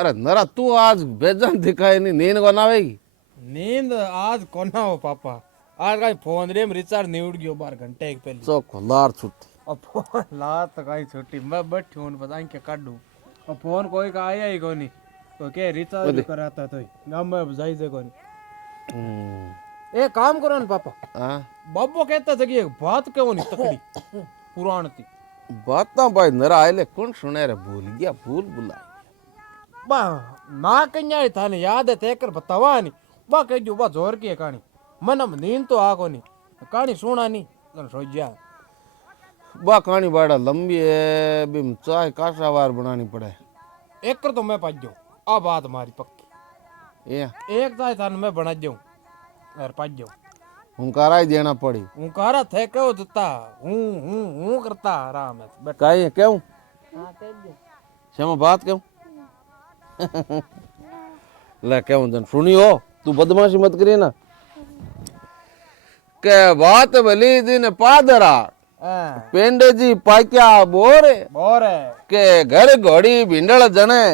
अरे नरा तू आज बेजान दिखाए नहीं नींद को नावेगी नींद आज कोना हो पापा आज कहीं फोन रे में रिचार्ज निवड़ गयो 12 घंटे एक पहले चौको लार छुट्टी अब फोन ला तो कहीं छुट्टी मैं बैठ फोन पता क्या काटू अब फोन कोई का आया ही कोनी तो क्या रिचार्ज कराता तो गांव में जाई जे कोनी एक काम करो ना पापा हाँ बाबू कहता था कि एक बात क्यों नहीं तकड़ी पुराण थी बात ना भाई नरा आयले कौन सुने रे भूल गया भूल बुला बा ना कन्या थाने याद है तेकर बतावा नहीं बा कह जो बा जोर की है कहानी मन में नींद तो आ कोनी कहानी सुना नहीं तो सो जा बा कहानी बाड़ा लंबी है बिम चाय काशावार बनानी पड़े एक कर तो मैं पाज जाऊं आ बात हमारी पक्की ये एक चाय थाने मैं बना जाऊं और पाज जाऊं हुंकारा ही देना पड़ी हुंकारा थे क्यों देता हूं करता आराम है बैठ काई है क्यों हां कह दे क्षमा बात क्यों ले क्यों जन सुनियो तू बदमाशी मत करिए ना के बात भली दिन पादरा पेंडे जी पाक्या बोरे बोरे के घर घोड़ी भिंडल जने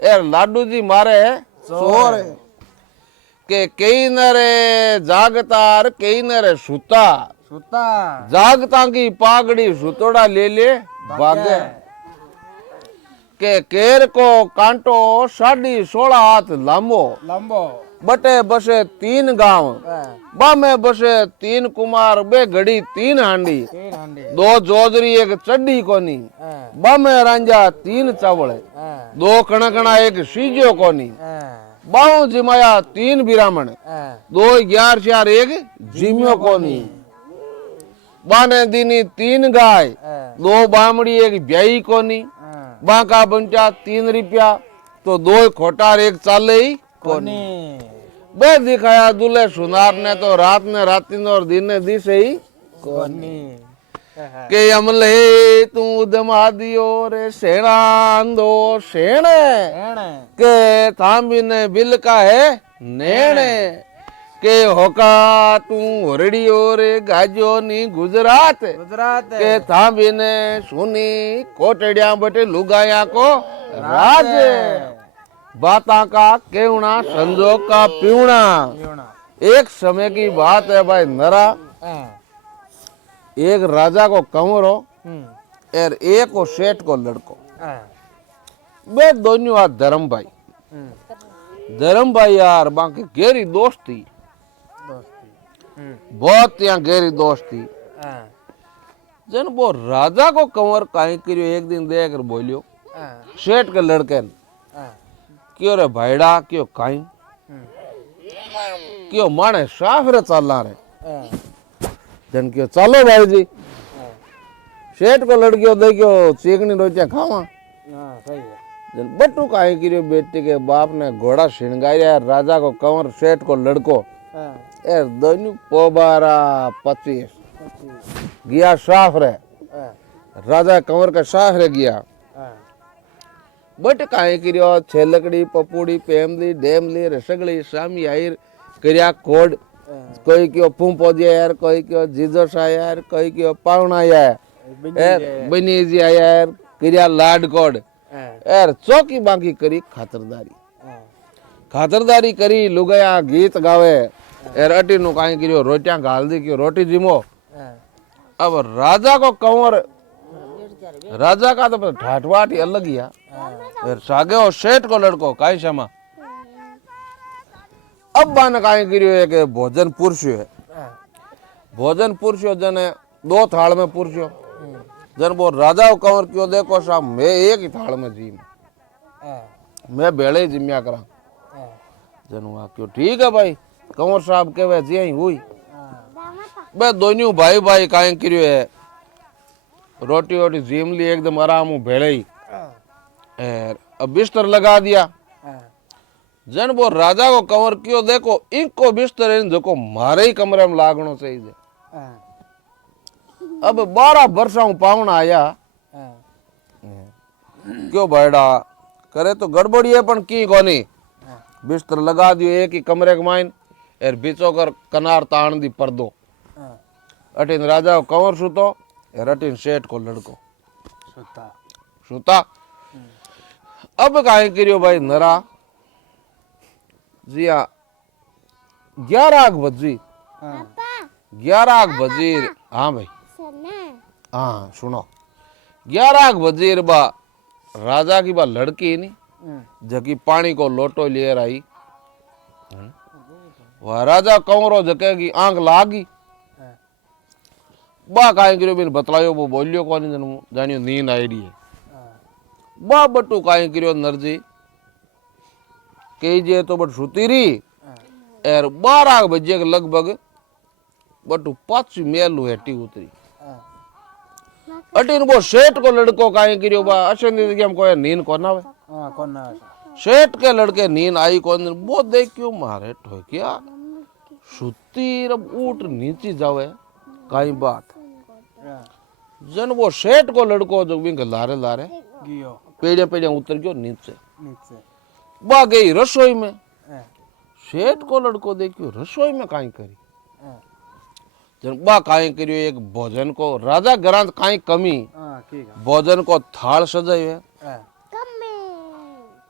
ए लाडू जी मारे सोरे के कई नरे जागतार कई नरे सुता सुता जागता की पागड़ी सुतोड़ा ले ले भागे के केर को कांटो 16.5 हाथ लांबो लंबो बटे बसे 3 गांव बामे बसे 3 कुमार बे घड़ी 3 हांडी 2 जोजरी एक चड्डी कोनी बामे रांझा 3 चावले 2 कणकणा एक सीजो कोनी बाऊ जिमाया 3 बिरामण 2 11 एक जिम्यो कोनी बाने दीनी 3 गाय 2 बामड़ी एक ब्याई कोनी बाका बंचा 3 रुपया तो 2 खोटार एक चाले कोनी बे दिखाया दूल्हे सुनार ने तो रात ने रातिन और दिन ने दी से ही कोनी के अमले तू दमा दियो रे सेणांदो सेणे के थांबी ने बिल का है नेणे के होका तू होरड़ियो रे गाजो नी गुजरात गुजरात के थांबी ने सुनी कोटड़िया बटे लुगाया को राज बाता का केवना संजोग का पीवना एक समय की बात है भाई नरा एक राजा को कंवर हो और एक को सेठ को लड़को वे दोनों आ धर्म भाई यार बाकी गहरी दोस्ती बहुत यहाँ गहरी दोस्ती जन वो राजा को कंवर काहे करियो एक दिन देकर बोलियो सेठ के लड़के क्यों रे भाईड़ा क्यों काई क्यों माने साफ रे चलना रे जन क्यों चलो भाई जी सेठ को लड़कियों देखियो चीकनी रोटियां खावा जन बट्टू काहे करियो बेटी के बाप ने घोड़ा श्रृंगारिया राजा को कंवर सेठ को लड़को ए दोनों पोबारा 25 गया साफ रे राजा कंवर का साफ रे गया बट काहे करियो छेलकड़ी पपूड़ी पेमली डेमली रसगड़ी सामी आयर करिया कोड कोई क्यों पुंपो दिया यार कोई क्यों जीजस आया यार कोई क्यों पावना आया बनी जी आया यार करिया लाड कोड यार चौकी बाकी करी खातरदारी करी लुगाया गीत गावे यार अटी नु काहे करियो रोटियां गाल दी क्यों रोटी जिमो अब राजा को कंवर राजा का तो ठाठवाट ही अलग ही है फिर सागे और सेठ को लड़को काई क्षमा अब बाने काहे करियो एक भोजन पुरुषो है भोजन पुरुषो जने 2 थाल में पुरुषो जन वो राजा को कंवर क्यों देखो साहब मैं एक ही थाल में जी मैं बेड़े ही जिम्या करा जन वहां क्यों ठीक है भाई कंवर साहब के वे जी हुई बे दोनों भाई भाई काहे करियो है रोटी रोटी जिमली एकदम आराम भेड़े ही अब बिस्तर लगा दिया जन वो राजा को कंवर क्यों देखो इनको बिस्तर देखो मारे ही कमरे में लागनो चाहिए अब 12 वर्षों पावना आया क्यों भाईड़ा करे तो गड़बड़ी है पण की कोनी बिस्तर लगा दियो एक ही कमरे के माइन और बीचो कर कनार तान दी पर्दो अटीन राजा को कंवर सुतो और अटीन सेठ को लड़को सुता अब काहे करियो भाई नरा जी हाँ 11 बजी हाँ 11 बजे हाँ भाई हाँ सुनो 11 बजे बा राजा की बा लड़की नहीं जकी पानी को लोटो लेर आई वह राजा कंवरो जके की आंख लागी बा काहे करियो बिन बतलायो वो बोलियो कोनी जन जानियो नींद आईडी है बा बटू काहे करियो नरजी के जे तो बट सुती री एर 12 बजे के लगभग बटू पांच मेल हेटी उतरी अटीन वो सेठ को लड़को काहे करियो बा अशनी जगह में कोई नींद कोना आवे हाँ कौन ना सेठ के लड़के नींद आई कौन वो देखियो मारे ठोकिया सुती रब ऊट नीचे जावे काई बात जन वो सेठ को लड़को जो बिंग लारे लारे गियो पेड़े पेड़े उतर गयो नीचे नीचे बा गई रसोई में सेठ को लड़को देखियो रसोई में काई करी जन बा काई करियो एक भोजन को राजा घरां काई कमी हाँ ठीक है भोजन को थाल सजायो है हाँ,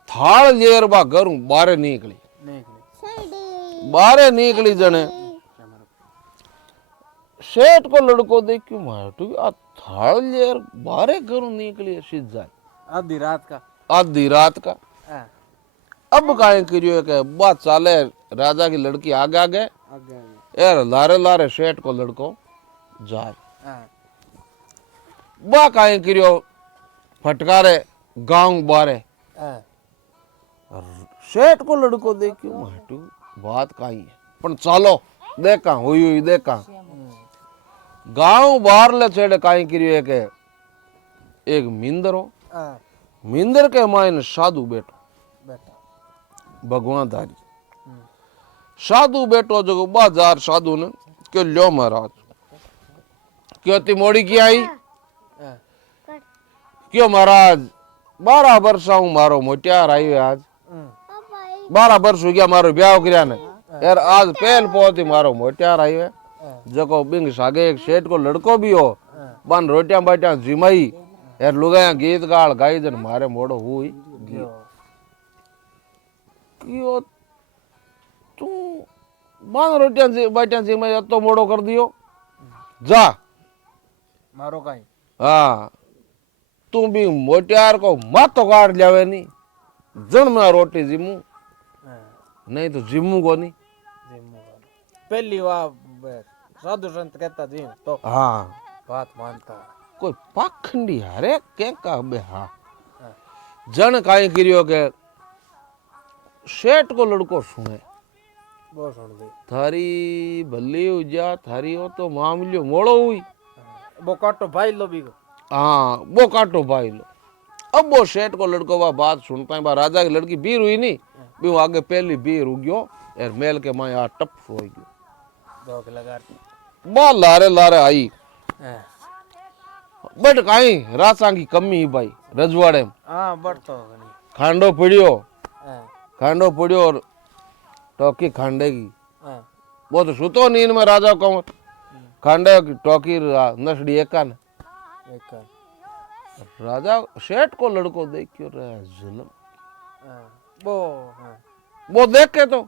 थाल लेर बा घरों बाहर निकली निकली बाहर निकली जने सेठ को लड़को देखियो माटू आ थाल लेर बाहर घरों निकली सीध जाए आधी रात का आधी रात का हाँ, अब काहे करियो के बात चाले राजा की लड़की आगे आगे आगे यार लारे लारे सेठ को लड़को जाए हाँ, बा काहे करियो फटकारे गांव बारे हाँ, सेठ को लड़को देखियो माटू बात काई है पण चालो देखा हुई देखा गांव बाहर ले छेड़े काई करियो के एक मिंदर हो हाँ, मिंदर के मायने साधु बैठो बेटा भगवान धारी साधु बैठो जो बाजार साधु ने क्यों लो महाराज क्यों ती मोड़ी की आई हाँ, क्यों महाराज 12 वर्ष हूँ मारो मोटियार आई है आज 12 वर्ष हो गया मारो ब्याह करिया ने यार आज पहल पहुंची मारो मोटियार आई है जको बिंग सागे एक सेठ को लड़को भी हो बन रोटियां बाटियां जिमाई यार लुगाया गीत गाल गाई जन मारे मोड़ो हुई गियो क्यों तू बन रोटियां बाटियां जिमाई तो मोड़ो कर दियो जा मारो काई हाँ तू भी मोटियार को मत तो काट जावे नहीं जन में रोटी जिमू हाँ, नहीं तो जिमू को नहीं जिम्मू वाला। पहली वाह साधु संत कहता जी तो हाँ बात मानता कोई पाखंडी हरे के का बे हाँ हाँ, जन काई करियो के सेठ को लड़को सुने वो सुन दे थारी भली उजा थारी हो तो मामलो मोड़ो हुई वो काटो भाई लो भी को हाँ वो काटो भाई लो अब वो सेठ को लड़को वह बात सुनता है बा राजा की लड़की बीर हुई नहीं भी वो आगे पहली बीर हो गयो यार मेल के माँ यहाँ टप हो गयो दो लगा बा लारे लारे आई हाँ, बट काई रासा की कमी ही भाई रजवाड़े में हाँ बढ़ तो नहीं खांडो पड़ियो हाँ, खांडो पड़ियो और टोकी खांडेगी हाँ, वो तो सुतो नींद में राजा कंवर खांडे की टोकी नसड़ी एका ने एक राजा सेठ को लड़को देखियो रे जुल्म हाँ, वो हाँ, वो देख के तो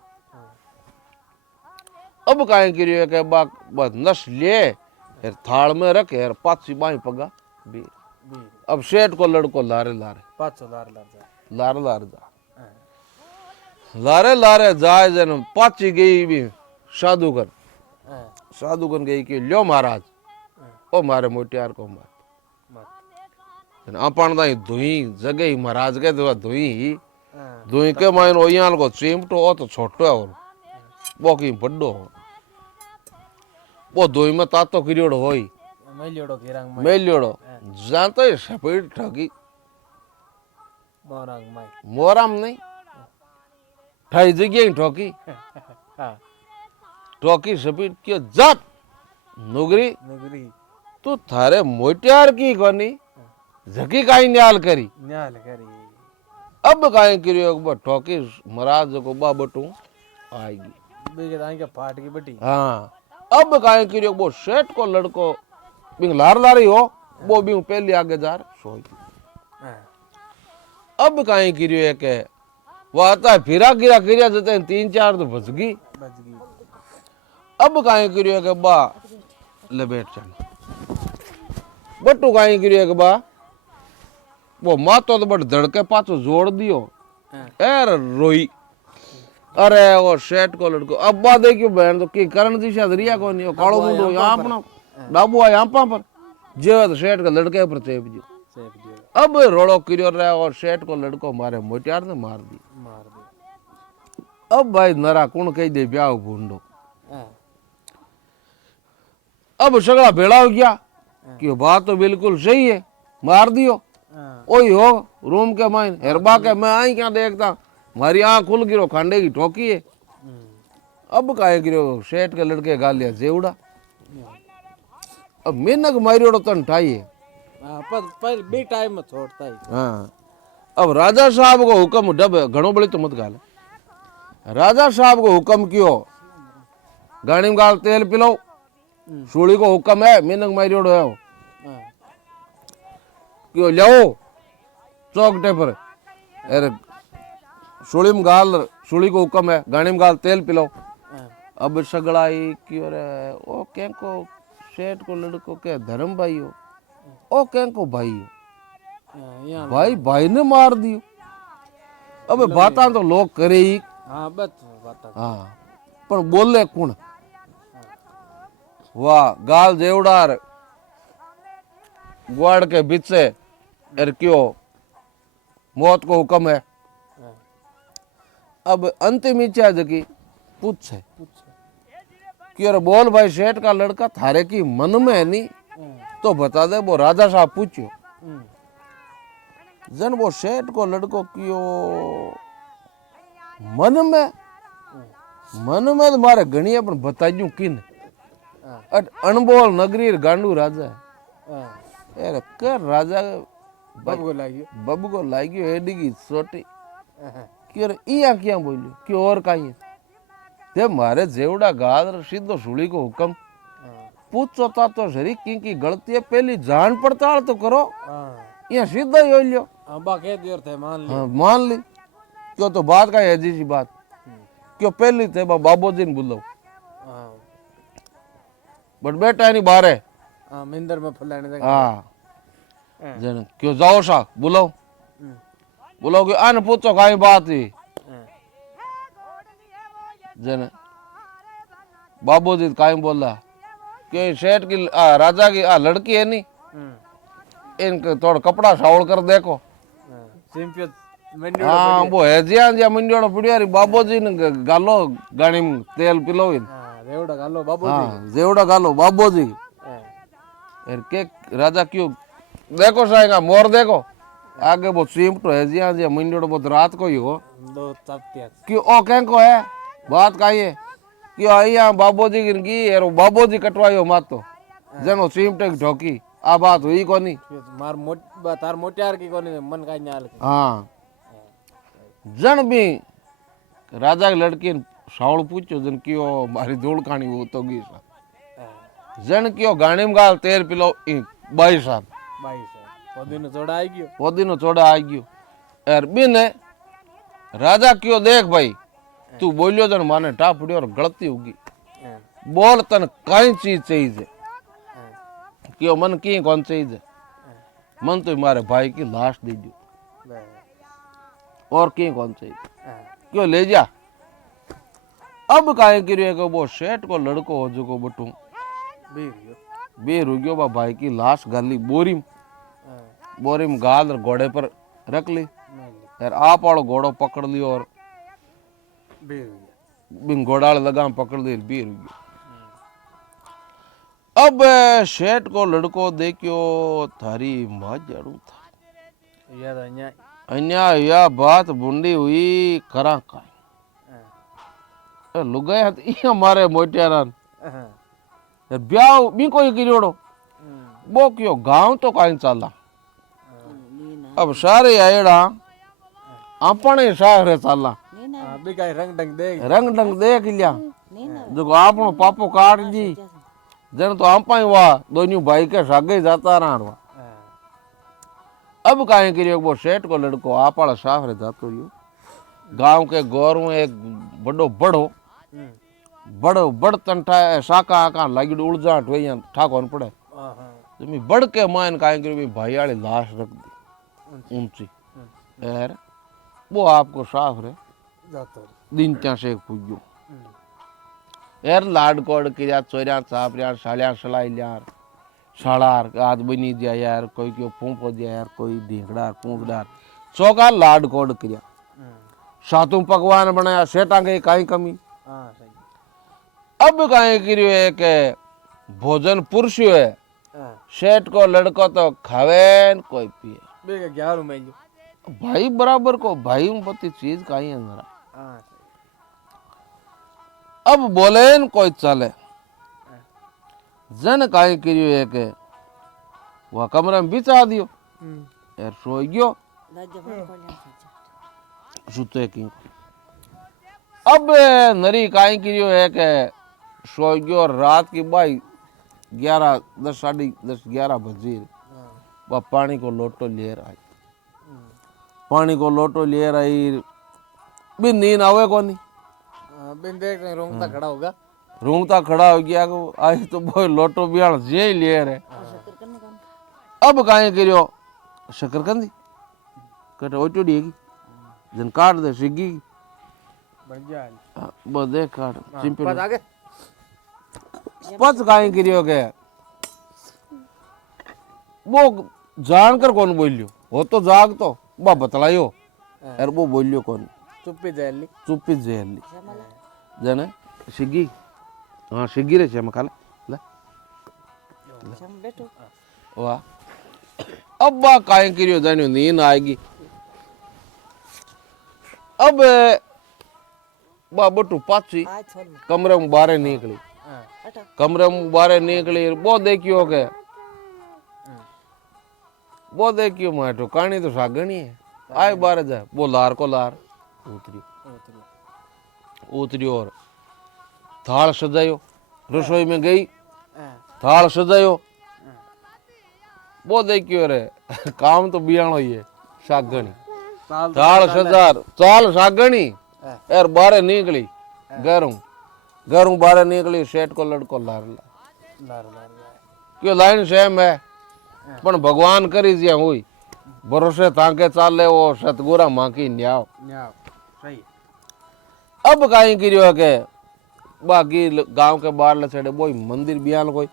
अब काहे करियो के बस नस ले यार थाल में रख यार पाची बाई पगा भी भी अब सेठ को लड़को लारे लारे 500 लार लार जा लारे लारे जा हाँ, लारे लारे जाए जन पाची गई भी साधुगन हाँ, साधुगन गई कि लो महाराज ओ मारे मोटियार को मार मत अपन दाई धुई जगह महाराज के तो धुई हाँ, धुई के मायन ओयाल को चिमटो हो तो छोटो है और वो की बड्डो हो वो धुई में तातो करियोड़ो होई मैं लियोड़ो की रंग में मेलियोड़ो जानतो है सपेट ठगी रंग में मोराम नहीं ठाई जगह ठोकी हाँ ठोकी सपेट क्यों जाप नुगरी नगरी तू थारे मोटियार की कोनी झकी काई न्याल करी न्याल करी अब काई करियो बा ठोकी महाराज को बा बटू आएगी बेगे दाई के फाट की बटी हाँ अब काहे करियो वो सेठ को लड़को बिंग लार लारी हो वो बिंग पहले आगे जा रहा सो हाँ, अब कहीं करियो है के वो आता फिरा गिरा गिरा जाते हैं 3-4 तो बच गई। बच गई। अब कहीं करियो है के बा ले बैठ चल बट्टू कहीं करियो है के बा वो मातो तो बड़ धड़के पाछो जोड़ दियो एर रोई। अरे वो सेठ को लड़को अब बा देखियो बहन तो की करण दिशा रिया को नहीं कालो मुंडो यहाँ अपना डाबू आ यहाँ पर जेवा तो सेठ का लड़के पर चेप दियो। सेफ दियो। अब रोड़ो करियो रहा और सेठ को लड़को मारे मोटियार ने मार दी। मार दे। अब भाई नरा कौन कह दे ब्याह भूंडो। हाँ। अब सगड़ा भेड़ा हो गया कि बात तो बिल्कुल सही है मार दियो। हाँ। ओही हो रूम के माइन हेरबा के मैं आई क्या देखता मारी आँख खुल गिरो खांडे की ठोकी है। अब काहे गिरो सेठ के लड़के गालिया जेवड़ा। अब मेहनत मारियोड़ो तन ठाई है। हाँ, पर बी टाइम में छोड़ता ही। हाँ अब राजा साहब को हुक्म डब घणो बड़ी तो मत गाल राजा साहब को हुक्म कियो गाड़ी में गाल तेल पिलो सूली को हुक्म है मेहनत मारियोड़ो है हाँ। क्यों लो चौकटे पर अरे सूली में गाल सूली को हुक्म है गाड़ी में गाल तेल पिलो। हाँ। अब सगड़ाई क्यों रे ओ क्या को सेठ को लड़को के धर्म भाई हो ओ क्या को भाई हो हाँ, यहाँ भाई भाई ने मार दियो। अबे बाता तो लोग करे ही हाँ बस बात। हाँ पर बोले कौन वाह गाल जेवड़ार ग्वाड़ के बीच से एर क्यों मौत को हुक्म है। अब अंतिम इच्छा जगी पूछे कि अरे बोल भाई सेठ का लड़का थारे की मन में है नहीं तो बता दे। वो राजा साहब पूछो जन वो सेठ को लड़को कियो मन में तो मारे गणिया पर बताइयो किन अनबोल नगरी गांडू राजा है। अरे कर राजा बब को लागियो एडी की छोटी कि अरे इया क्या बोलियो कि और काई ते मारे जेवड़ा गाल सीधो सूली को हुक्म पूछो ता तो सरी की गलती है पहली जान पड़ताल तो करो। यहाँ सीधा ही हो लियो। बाकी देर थे मान ली। हाँ मान ली क्यों तो बात का है जी बात क्यों पहली थे बाबू जी ने बुलाओ बट बेटा नहीं बाहर है। हाँ मिंदर में फुलाने हाँ जन क्यों जाओ सा बुलाओ बुलाओ कि आन पूछो काई बात ही जन बाबू जी काई बोला कि सेठ की राजा की लड़की है नहीं इनके थोड़ा कपड़ा सावड़ कर देखो। हाँ वो है जिया मंडियोड़ो पड़िया री बाबू जी ने गालो गाड़ी में तेल पिलो जेवड़ा गालो बाबू हाँ जेवड़ा गालो बाबू जी के राजा क्यों देखो साइगा मोर देखो आगे वो सिमटो है जिया मंडियोड़ो बहुत रात को ही हो दो चपटिया क्यों ओ क्या को है बात का ये क्यों आई बाबू जी गिरगी यार बाबू जी कटवायो मात तो जनो सिमटे की ठोकी आ बात हुई कोनी तार मोटियार की कोनी मन का न्याल हाँ जन भी राजा की लड़की सावड़ पूछो जन क्यों मारी धूल खानी वो तो गी जन क्यों गाड़ी में गाल तेल पिलो 22 साल पोदीनो चोड़ा आई गयो पोदीनो चोड़ा आई गयो यार बिन राजा क्यों देख भाई तू बोलियो जन माने टापड़ी और गलती होगी बोल तन कई चीज चाहिए क्यों मन की कौन चाहिए मन तो मारे भाई की लाश दे दो और की कौन चाहिए क्यों ले जा। अब काहे करियो वो सेठ को लड़को हो जो बटू बेर हो गयो बा भाई की लाश गाली बोरी में गाल और घोड़े पर रख ली यार आप वालो घोड़ो पकड़ लियो और बिन घोड़ाल लगा पकड़ ली बेर हो गयो। अब सेठ को लड़को देखियो थारी मां जाड़ू था यार अन्या या बात बुंडी हुई करा का लुगाई हाथ इया मारे मोटियारान यार ब्याह मी कोई करियोड़ो वो क्यों गांव तो काई चाला अब सारे आएड़ा अपने सारे चाला अभी काई रंग ढंग देख लिया जो आपनो पापो काट दी जन तो आप ही वाह दोनों भाई के सागे जाता रहा अब काहे करियो वो सेठ को लड़को आप वाला साफ रे जातो रियो गांव के गौर में एक बड़ो बड़ो बड़ो बड़ तंठा साका आका लागी उलझा ठोया ठाको न पड़े जमी बड़ के मान काहे करियो भाई वाली लाश रख दी ऊंची यार वो आपको साफ रे जातो दिन त्या से पूजो यार लाड कोड किया चोरिया चापरिया सालिया सलाई यार सालार आज बनी दिया यार कोई क्यों फूंपो दिया यार कोई ढींगड़ार पूंगड़ार चौका लाड कोड किया सातों पकवान बनाया सेठा के काई कमी हां सही अब काहे करियो है के भोजन पुरुष है सेठ को लड़को तो खावे न कोई पिए बे 11 में भाई बराबर को भाई पति चीज काई है जरा हां अब बोले न कोई चले जन काई करियो है के वह कमरे में बिछा दियो यार सो गयो सुते की अब नरी काई करियो है के सो गयो रात की भाई 11 10 साढ़े 10 11 बजे वह पानी को लोटो लेर आई पानी को लोटो लेर आई भी नींद आवे को नहीं बिन देख रहे रोंगता खड़ा होगा रूंगता खड़ा हो गया को आई तो बोल लोटो बियाण जे ले रे अब काहे करियो शकरकंदी कटे ओटो देगी जन काट दे सिगी बन जा बस देख काट सिंपल बस आगे पच काहे करियो के वो जानकर कौन बोलियो वो तो जाग तो बा बतलायो यार वो बोलियो कौन चुप्पी जैली चुप्पी जेली जने सिगी हाँ सिगी रे छे खाले ले वाह अब बा काहे करियो जानियो नींद आएगी अब बा बटू पाची कमरे में बाहर निकली कमरे में बाहर निकली वो देखियो के वो देखियो माटो कहानी तो सागणी है आए बाहर जाए वो लार को लार उतरी उतरी और थाल सजायो रसोई में गई थाल सजायो वो देखियो रे काम तो बियाणो ही है सागणी थाल सजार चाल सागणी यार बाहर निकली घरों बाहर निकली सेठ को लड़को लार क्यों लाइन सेम है पण भगवान करी दिया हुई भरोसे ताके चाले वो सतगुरा मांकी न्याव सही अब काई करियो के बाकी गांव के बाहर लछड़े बोई मंदिर बियान कोई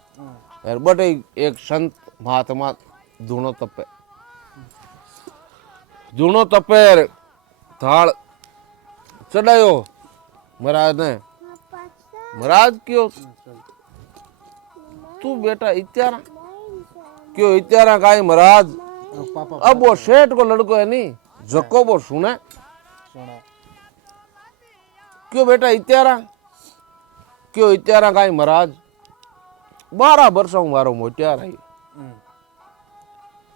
यार बटे एक संत महात्मा धूणो तपे थाल चढ़ायो महाराज ने महाराज क्यों तू बेटा इत्यारा क्यों इत्यारा काई महाराज अब वो सेठ को लड़को है नी जको वो सुने क्यों बेटा इत्यारा क्यों इत्यारा काई महाराज 12 वर्षों मारो मोटिया रही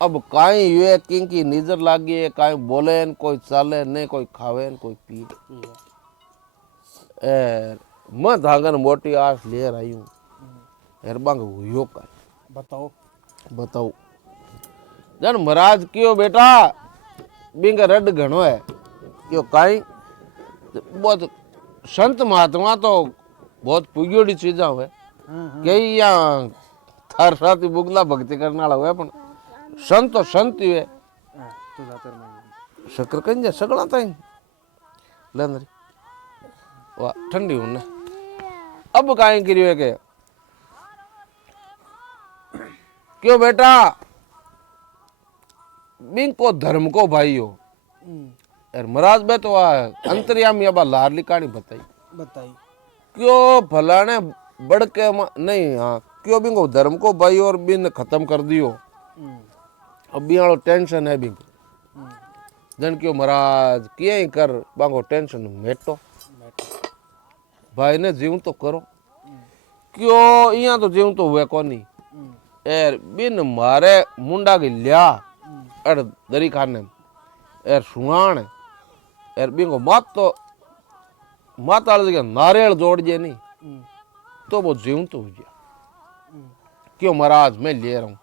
अब काई ये किंकी नजर लागी है काई बोले न कोई चाले न कोई खावे न कोई पी मैं धागन मोटी आस ले रही हूँ यार बांग हुयो का बताओ जन महाराज क्यों बेटा बिंग रड घणो है क्यों काई बहुत संत महात्मा तो बहुत पुगियोड़ी चीजा हुए कई या थार साथी बुगला भक्ति करने वाला हुए पण संत तो संत ही है शकरकंजा सगळा ताई लेंदरी वाह ठंडी होने अब काई करियो के क्यों बेटा बिंग को धर्म को भाई हो यार महाराज बे तो अंतर्यामी अब लारली कहानी बताई क्यों फलाने बढ़ के नहीं हाँ क्यों बिंगो धर्म को भाई और बिन खत्म कर दियो अब बियाणो टेंशन है बिंग जन क्यों महाराज किए ही कर बांगो टेंशन मेटो भाई ने जीव तो करो क्यों यहाँ तो जीव तो हुए कोनी यार बिन मारे मुंडा की लिया अड़ दरी खाने यार सुहान यार बिंगो माता जगह नारियल जोड़ जे नहीं तो वो जीव तो हो गया क्यों महाराज मैं ले रहा हूँ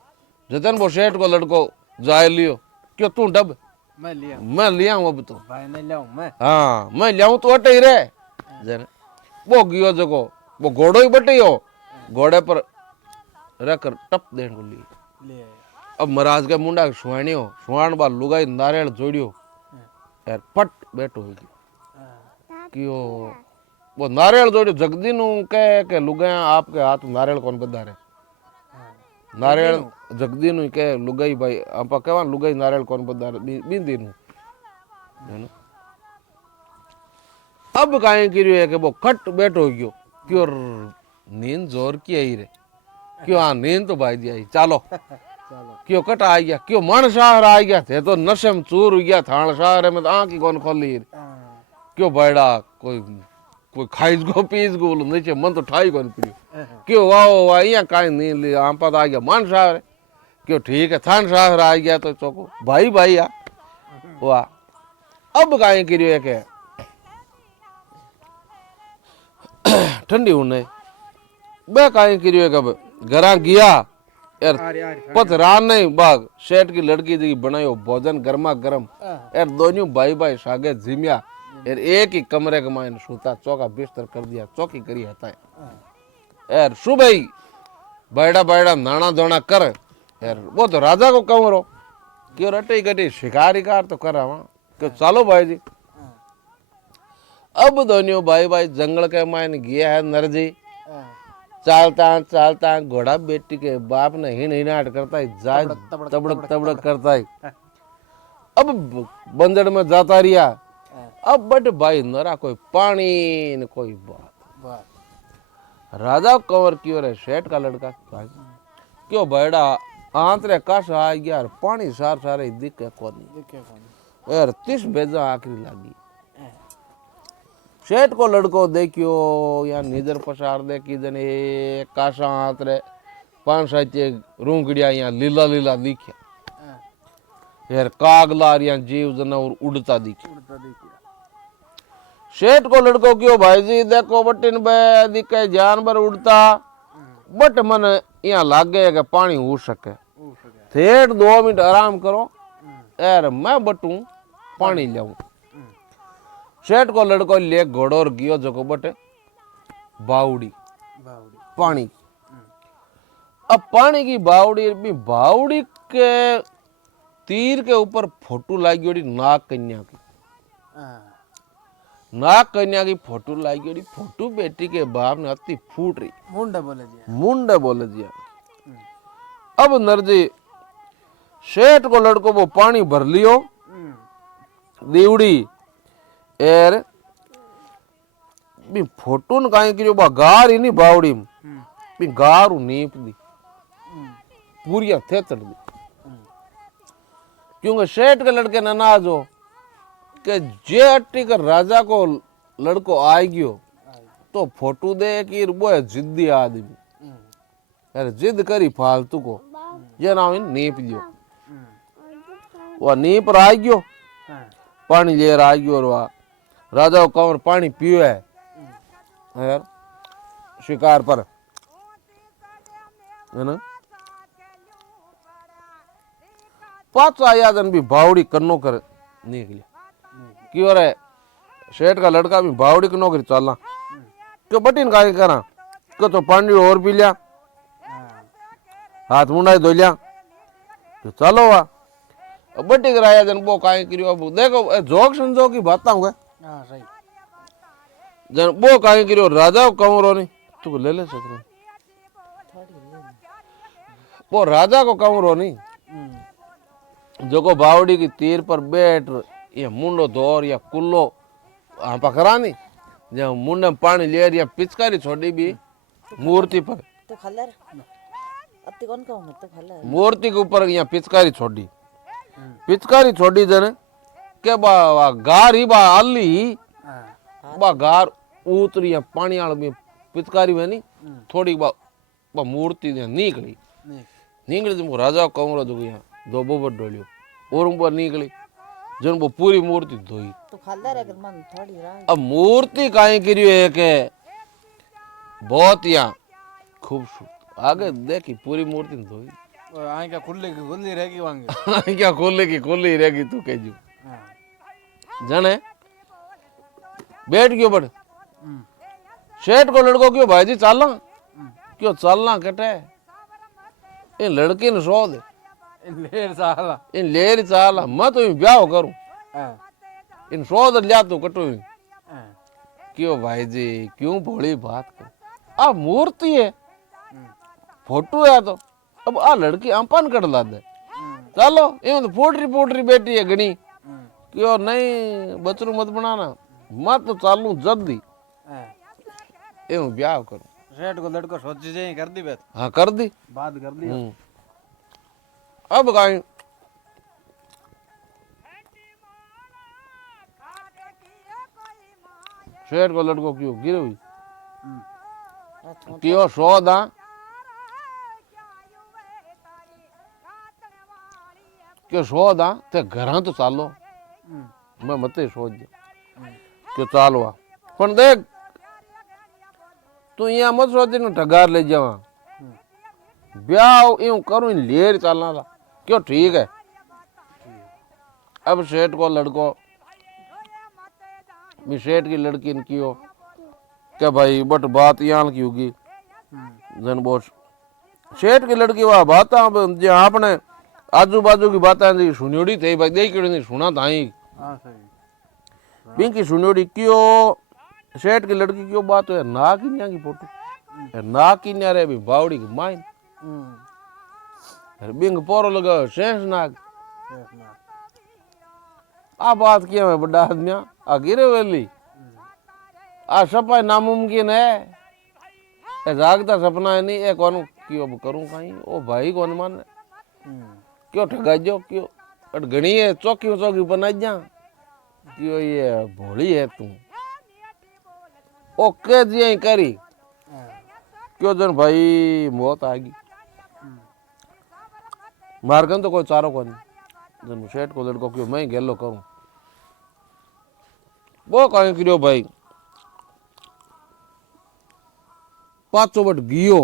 जतन वो सेठ को लड़को जाए लियो क्यों तू डब मैं लिया मैं लिया हूं अब तो भाई नहीं लाऊं मैं हाँ मैं लियाऊं तो अटे ही रे जने वो गियो जको वो घोड़ो ही बटे हो घोड़े पर रखकर टप देने को लिए ले अब महाराज के मुंडा सुहाणी हो सुहाण बा लुगाई नारियल जोड़ियो यार पट बैठो होगी कि वो नारियल जोड़ियो जगदी नु कहे के लुगाया आपके हाथ में नारियल कौन बधारे नारियल जगदी नु के लुगाई भाई आपा कहवा लुगाई नारियल कौन बधारे बिंदी नु है ना अब काहे करियो है कि वो खट बैठो गयो क्यों नींद जोर की आई रे क्यों हाँ नींद तो भाई दिया चलो चलो क्यों कट आ गया क्यों मन शहर आ गया थे तो नशे में चूर हो गया थान शहर में तो आँख ही कौन खोली क्यों बैठा कोई कोई खाइज गो पीज गो नीचे मन तो ठाई कौन पियो क्यों वाह यहाँ काई नींद ली आम पता आ गया मन शहर क्यों ठीक है थान शहर आ गया तो चौको भाई भाई आ वाह अब काहे करियो है के ठंडी होने बे काहे करियो कब घरा गया यार पत रान नहीं बाग शेठ की लड़की जी बनायो भोजन गर्मा गर्म यार दोनों भाई भाई सागे जिमिया यार एक ही कमरे के मायने सोता चौका बिस्तर कर दिया चौकी करी हता यार सुबह ही बैठा बैठा नाना दोना कर यार वो तो राजा को कमरो क्यों रटे गटी शिकारी कार तो कर रहा क्यों चलो भाई जी अब दोनों भाई भाई जंगल के मायने गया है नरजी चालता चालता घोड़ा बेटी के बाप ने हिनाट करता है जाए तबड़क तबड़क करता है अब बंदर में जाता रिया अब बट भाई नरा कोई पानी न कोई बात राजा कंवर क्यों रे शेठ का लड़का क्यों बैठा आंतरे कस आ गया पानी सार सारे दिखे कौन यार 30 बेजा आखिरी लागी शेठ को लड़को देखियो या नीदर पसार देखी जने कासा हाथ रे 5-7 रूंगड़िया या लीला लीला दिखिया यार कागलार या जीव जानवर उड़ता दिखिया शेठ को लड़को क्यों भाई जी देखो बटिन बे दिखे जानवर उड़ता बट मन यहाँ लागे कि पानी हो सके थेट 2 मिनट आराम करो यार मैं बटू पानी लाऊं शेठ को लड़को ले घोड़ो और गियो जको बटे बावड़ी पानी अब पानी की बावड़ी भी बावड़ी के तीर के ऊपर फोटो लागी नाग कन्या की नाग कन्या की फोटो लागी फोटो बेटी के बाप ने अति फूट रही मुंडे बोले दिया अब नरजी शेठ को लड़को वो पानी भर लियो दीवड़ी एर भी फोटो न काहे करियो बा गार ही नहीं बावड़ी में भी गार नीप दी पूरिया थे चढ़ दी क्योंकि शेठ के लड़के ननाज हो कि जे अट्टी कर राजा को लड़को आ गयो तो फोटो दे कि वो है जिद्दी आदमी यार जिद करी फालतू को ये नाम नीप दियो वह नीप आ गयो पानी ले आ गयो और वह राजा कंवर पानी पियो है यार शिकार पर है ना पांच आया जन भी बावड़ी कन्नो कर निकले क्यों रे शेठ का लड़का भी बावड़ी कन्नो कर चलना क्यों बटिन का करा क्यों तो पानी और पी लिया हाथ मुंडा धो लिया तो चलो वा बटी कराया जन वो काहे करियो अब देखो जोक संजो की बात हूँ जन वो काहे करियो राजा कंवरो नहीं तू ले ले सकते वो राजा को कंवरो नहीं जो को बावड़ी की तीर पर बैठ ये मुंडो धोर या कुल्लो पकड़ा नहीं जब मुंडे में पानी ले या पिचकारी छोड़ी भी मूर्ति पर तो खल्लर अति कौन कहूं मैं तो खल्लर मूर्ति के ऊपर यहाँ पिचकारी छोड़ी जने के बा गार ही बा आली बा गार उतरी या पानी आल में पिचकारी में नहीं थोड़ी बा मूर्ति निकली जब राजा कंवरो जो यहाँ दो पर डोलियो और ऊपर निकली जन वो पूरी मूर्ति धोई तो खल्लर अगर मन थोड़ी रहा अब मूर्ति काहे करियो है के बहुत यहाँ खूबसूरत आगे देखी पूरी मूर्ति धोई आंखें खुली रहेगी वांगे क्या खोलेगी रहेगी तू कह जू जाने बैठ गयो बड़ सेठ को लड़को क्यों भाई जी चालना क्यों चालना कटे इन लड़की ने सो दे लेर साला इन लेर चाल मैं तो ब्याह करूं इन सो दे लिया तू कटू क्यों भाई जी क्यों भोली बात कर आ मूर्ति है फोटो है तो अब आ लड़की अंपन कर ला दे चलो ये तो पोटरी बेटी है घनी क्यों नहीं बचरू मत बनाना मत तो चालू जल्दी ये ब्याह करूं सेठ को लड़को सोची जाए कर दी बात हाँ कर दी बात कर दी अब कहीं शेर को लड़को क्यों गिरे हुई क्यों सो दा क्यों सो दा ते घर तो चालो मैं मत सोच क्यों चालवा पण देख तू यहाँ मत सोच ठगार ले जावा ब्याह यूं करूं लेर चलना था क्यों ठीक है अब सेठ को लड़को भी सेठ की लड़की ने कियो क्या भाई बट बात यहाँ की होगी जन बोस सेठ की लड़की वह बात आपने आजू बाजू की बातें सुनियोड़ी थे भाई देख नहीं सुना था ही पिंकी सुनियोड़ी क्यों सेठ की लड़की क्यों बात है ना की न्या की फोटो ना की न्या रे भी बावड़ी की माइन बिंग पोरो लगा शेष नाग आ बात किया मैं बड़ा आदमी आ गिरे वेली आ सपा नामुमकिन है ए जागता सपना है नहीं ए कौन क्यों करूं कहीं ओ भाई कौन मान क्यों ठगा जो क्यों अट घणी है चौकी बना जा क्यों ये भोली है तू ओके जी करी क्यों जन भाई मौत आ गई मारकन तो कोई चारो को नहीं जन सेठ को लड़को क्यों मैं गेलो करूं वो कहीं करियो भाई पाचो बट गियो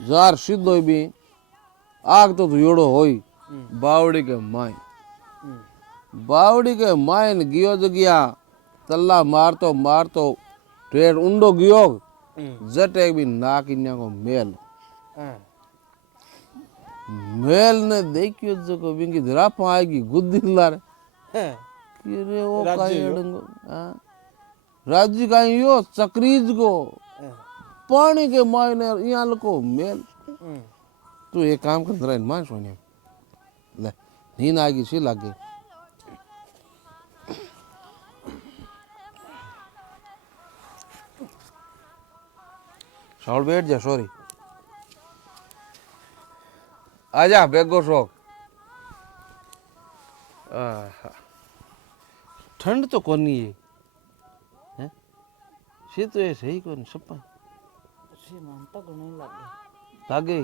जार सीधो भी आग तो योड़ो होई बावड़ी के माइन गियो जो गया तल्ला मारतो ट्रेन उंडो गियो जटे भी नाक इन्या को मेल ने देखियो जो को बिंगी धरा पाएगी गुद्दी लारे कि रे ओ काई अडंगो राजी काई यो चक्रीज को पानी के मायने यहाँ लको मेल तू एक काम कर जरा मान सोने ले नींद आ गई सी लागे साउल बैठ जा सॉरी आजा बेगो शौक ठंड तो कोनी है सी तो ये सही कोनी सपा सी मानता घणो लागे लागे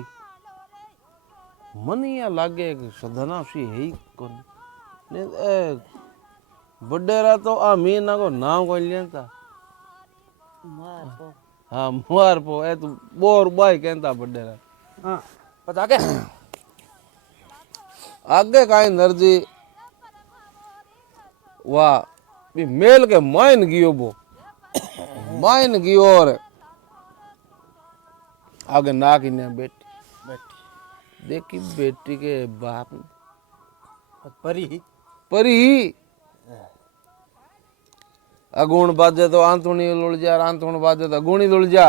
मन यहाँ लागे सदना सी है ही कोनी ने बडेरा तो आ मीना को नाम को लेता मार को हाँ मुआर पो ए तो बोर बाई कहता बडेरा हाँ पता के आगे काई नरजी वाह भी मेल के माइन गियो बो माइन गियो और आगे नाक इन्हें बेटी देखी बेटी के बाप परी अगुण बाजे तो आंतुणी लुल जा आंतुण बाजे तो अगुणी लुल जा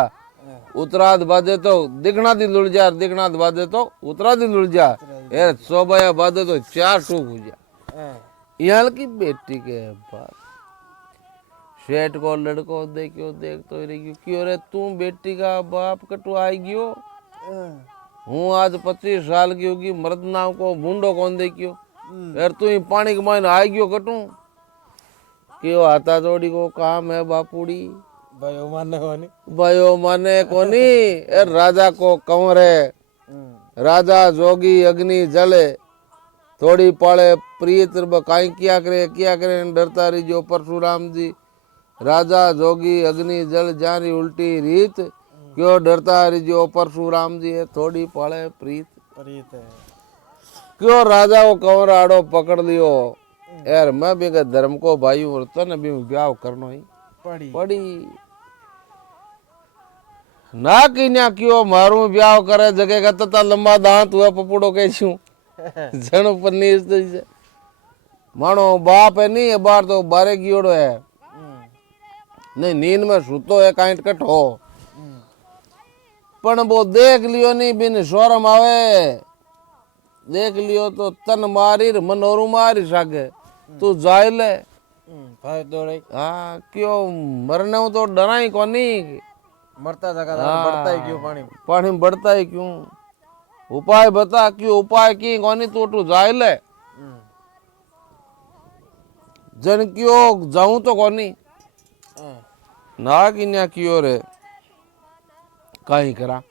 उत्तराध बाजे तो दिखना दी लुल जा दिखना बाजे तो उत्तराध लुल जा यार सोबाया बाजे तो चार टूक हो जा यहाँ की बेटी के बाप सेठ को लड़को देखियो देख तो रही क्यों रे तू बेटी का बाप कटु आई गयो हूँ आज 25 साल की होगी मर्द नाम को बूंडो कौन देखियो यार तू ही पानी के मायने आई गयो कटू क्यों आता जोड़ी को काम है बापूड़ी भयो माने कोनी यार राजा को कंवर है राजा जोगी अग्नि जले थोड़ी पाले प्रीत काई क्या करे डरता रही जो परशुराम जी राजा जोगी अग्नि जल जानी उल्टी रीत क्यों डरता रही जो परशुराम जी है थोड़ी पाले प्रीत प्रीत है क्यों राजा को कंवर आड़ो पकड़ लियो यार मैं भी के धर्म को भाई और तन भी ब्याह करनो ही पड़ी पड़ी ना की ना क्यों मारू ब्याह करे जगह का तता लंबा दांत हुआ पपुड़ो के छू जनो पन्नी से मानो बाप है नहीं बार तो बारे गियोड़ो है नहीं नींद में सुतो है कांट कट हो पण वो देख लियो नहीं बिन शोरम आवे देख लियो तो तन मारी मनोरू मारी सागे तू जाए ले फायदो रे हाँ क्यों मरने तो डरा ही कोनी मरता जगह बढ़ता ही क्यों पानी पानी में बढ़ता है क्यों उपाय बता क्यों उपाय की कोनी तू जाए ले जन क्यों जाऊं तो कोनी ना कि ना क्यों रे कहीं करा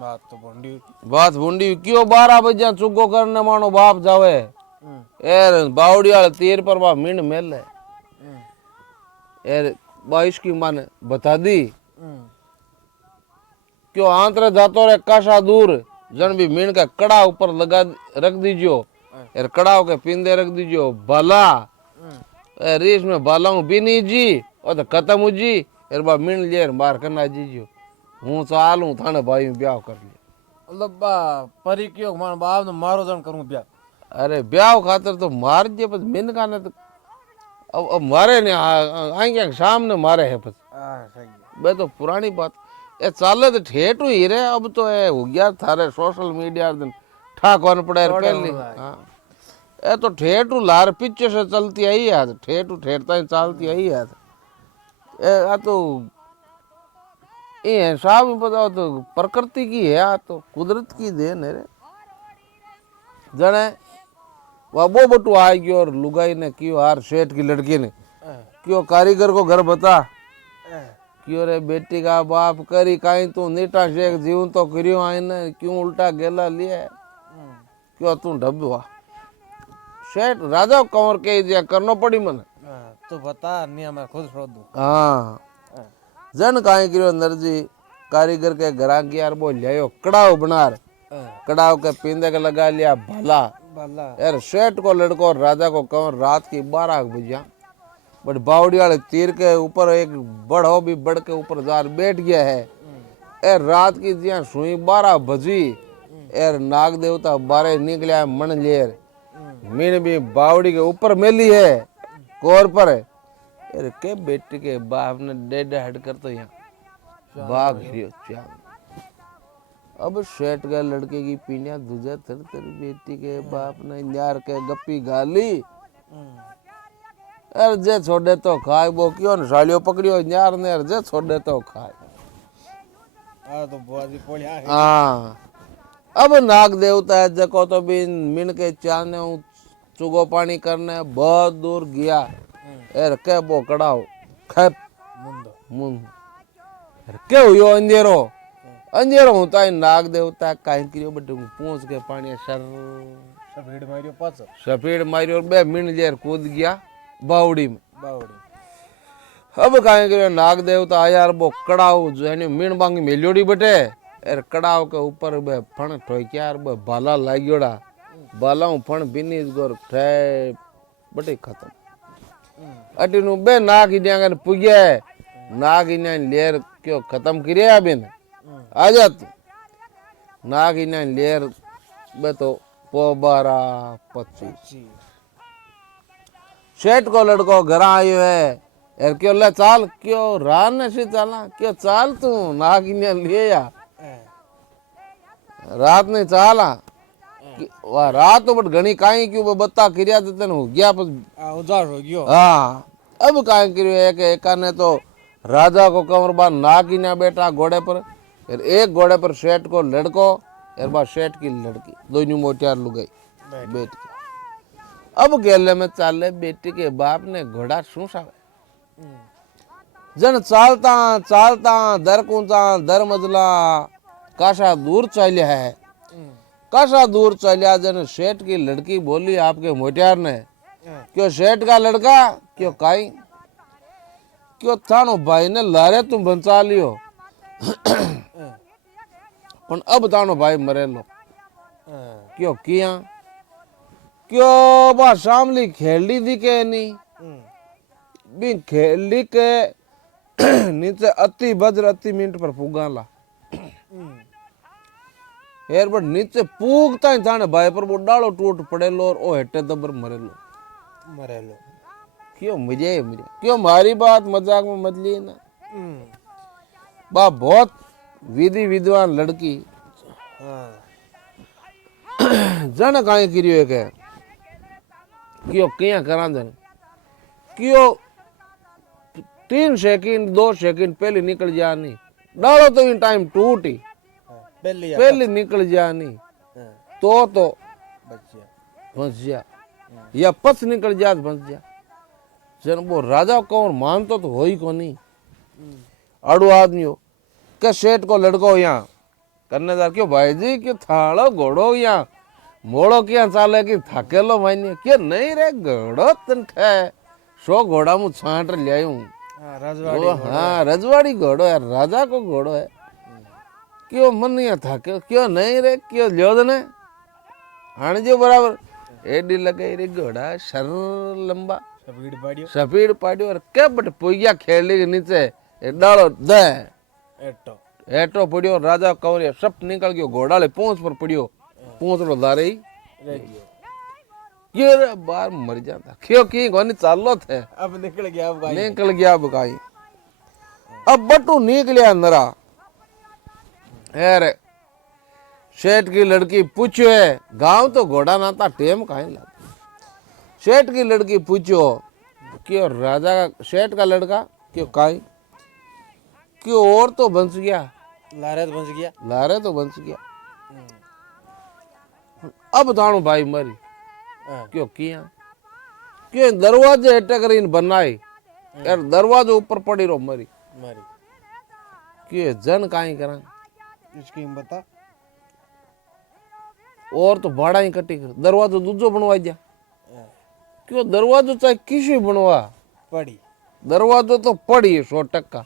बात तो बंडी बात भूंडी क्यों 12 बजे चुगो करने मानो बाप जावे एर बावड़ी वाले तीर पर बाप मींड मेल है एर बाईस की मन बता दी क्यों आंतरे जातो रे काशा दूर जन भी मींड का कड़ा ऊपर लगा रख दीजियो एर कड़ा के पिंदे रख दीजियो बाला रीस में बाला हूँ बिनी जी और तो खत्म हो जी एर बाप मींड लिये मार करना जीजियो हूँ चालू थाने भाई ब्याह कर लिया मतलब परी क्यों मान बाप ने मारो जन करूं ब्याह अरे ब्याह खातर तो मार जे बस मिन का ने तो अब मारे ने आएंगे सामने मारे है बस सही है बे तो पुरानी बात ये चाले तो ठेठ ही रे अब तो है हो गया थारे सोशल मीडिया दिन ठाकवन पड़े पहले हाँ ये तो ठेठ लार पीछे से चलती आई है ठेठ ठेठता ही चलती आई है ये तो ये साहब बताओ तो प्रकृति की है आ तो कुदरत की देन है रे जने वह वो बटू आ गयो और लुगाई ने क्यों हार सेठ की लड़की ने क्यों कारीगर को घर बता क्यों रे बेटी का बाप करी काई तू नीटा शेख जीवन तो करियो आई ने क्यों उल्टा गेला लिए क्यों तू ढबवा सेठ राजा कंवर के दिया करनो पड़ी मने तो बता नहीं मैं खुद छोड़ दूं हाँ जन काई करियो नरजी कारीगर के घरा गया बोल लियो कड़ाव बनार कड़ाव के पिंदे के लगा लिया भला बाला यार सेठ को लड़को और राजा को कंवर रात की 12 बजे बट बावड़ी वाले तीर के ऊपर एक बड़ो भी बड़ के ऊपर जार बैठ गया है ए रात की जिया सुई 12 बजी एर नाग देवता बारे निकलिया मन लेर मीन भी बावड़ी के ऊपर मेली है कोर पर यार के बेटे के बाप ने डेड हेड कर तो यहाँ बाघ हिरियो चाव अब सेठ के लड़के की पीनिया दूजा तर बेटी के बाप ने न्यार के गप्पी गाली अरे जे छोड़े तो खाए वो क्यों न सालियो पकड़ियो न्यार ने जे छोड़े तो खाए तो बुआजी पोली आ हाँ अब नाग देवता है जको तो भी मिन के चाने चुगो पानी करने बहुत दूर गया एर के बो कड़ाओ खैप मुंदो मुंद एर के हुयो अंधेरो अंधेरो होता है नाग देवता काहे करियो बटे पूंछ के पानी सर सब भीड़ मारियो पाछो सफेद मारियो बे मिन लेर कूद गया बावड़ी में बावड़ी अब काहे करियो नाग देवता आया वो कड़ाओ जो है मीण बांगी मेलियोड़ी बटे एर कड़ाओ के ऊपर बे फण ठोक्या और बे भाला लाग्योड़ा बालाऊ फण बिनी गोर ठे बटे खत्म अटीनु बे नाग इन्या पुगे नाग इन्या लेर क्यों खत्म करिया बिन आ जा तू नाग इन्या लेर बे तो 12-25 सेठ को लड़को घर आयो है यार क्यों ले चाल क्यों रान नशी चाला क्यों चाल तू नाग इन्या ले या रात नहीं चाला वाह रात तो बट घनी काई क्यों वो बत्ता करिया देते हो गया बस उजाड़ हो गयो हाँ अब काई करियो एक ने तो राजा को कंवरबान नाग ही ना बैठा घोड़े पर फिर एक घोड़े पर सेठ को लड़को और बाद सेठ की लड़की दोनों मोटियार लुगाई बैठ के अब गेले में चाले बेटी के बाप ने घोड़ा सूसावे जन चालता चालता दर कुंचा दर मजला काशा दूर चलिया है काशा दूर चलिया जन सेठ की लड़की बोली आपके मोटियार ने क्यों सेठ का लड़का क्यों काई क्यों थानो भाई ने लारे तुम बचा लियो पण अब तानो भाई मरे लो क्यों किया क्यों बा शामली खेली दी के नहीं भी खेली के नीचे अति बज्र अति मिनट पर पुगाला यार बट नीचे पूगता ही थाने भाई पर वो डालो टूट पड़ेलो और ओ हेटे दबर मरेलो क्यों मुझे क्यों मारी बात मजाक में मत ली ना बा बहुत विधि विद्वान लड़की जन काई करियो के क्यों किया करा जन क्यों 3 सेकंड 2 सेकंड पहले निकल जा नहीं डालो तो इन टाइम टूटी पहले निकल जा नहीं तो फंस जा या पथ निकल जा तो फंस जा जन वो राजा कौन मानतो तो हो ही को नहीं अड़ू आदमी हो के सेठ को लड़को यहाँ कन्नेदार क्यों भाई जी क्यों थाड़ो घोड़ो यहाँ मोड़ो क्या चाले कि थकेलो मानिए क्यों नहीं रे घोड़ो तन ठे 100 घोड़ा मु छांट ले आयू हाँ रजवाड़ी घोड़ो है राजा को घोड़ो है क्यों मन यहाँ थके क्यों नहीं रे क्यों लियो दने आने जो बराबर एडी लगे रे घोड़ा सर लंबा सफीड पाड़ियो और क्या बट पुगिया खेली के नीचे डालो दे एटो पड़ियो राजा कौरिया सब निकल गयो घोड़ा ले पूंछ पर पड़ियो पूंछ लो दारे ही ये रे बार मर जाता क्यों की गोनी चालो थे अब निकल गया अब काई अब बटू निकलिया नरा अरे सेठ की लड़की पूछो है गांव तो घोड़ा नाता टेम काहे लगा सेठ की लड़की पूछो क्यों राजा का सेठ का लड़का क्यों काई क्यों और तो बंस गया लारे तो बंस गया अब ताणु भाई मरी क्यों किया क्यों दरवाजे हटे कर इन बनाए यार दरवाजे ऊपर पड़ी रो मरी क्यों जन काई करा इसकी बता और तो भाड़ा ही कटी कर दरवाजो दूजो बनवा दिया क्यों दरवाजो चाहे किसी बनवा पड़ी दरवाजो तो पड़ी है 100%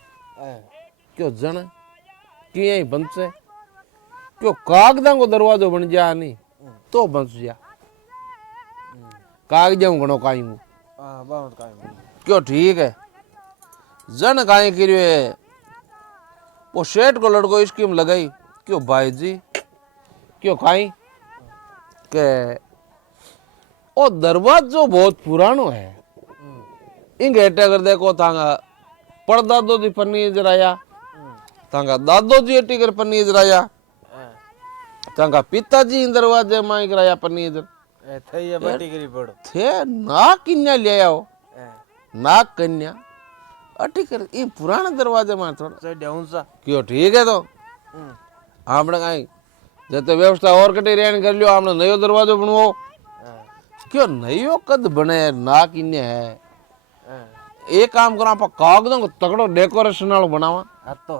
क्यों जन किए ही बन से क्यों कागदा को दरवाजो बन जा नहीं तो बंस जा कागजा घणो काई हूं क्यों ठीक है जन काई करियो है वो सेठ को लड़को स्कीम लगाई क्यों भाई जी क्यों काई के ओ दरवाजो बहुत पुरानो है इंग हेटे कर देखो थांगा परदादो जी पन्नी जराया थांगा दादो जी हटी कर पन्नी जराया थांगा पिताजी इन दरवाजे माई कराया पन्नी इधर थे नाक कन्या ले आओ नाक कन्या अटी कर ये पुराने दरवाजे में थोड़ा क्यों ठीक है तो आपने कहीं जते व्यवस्था और कटी रेन कर लियो आपने नयो दरवाजो बनवाओ क्यों नयो कद बने नाक कन्या है एक काम करो आप कागजों को तगड़ो डेकोरेशन वालो बनावा हाथों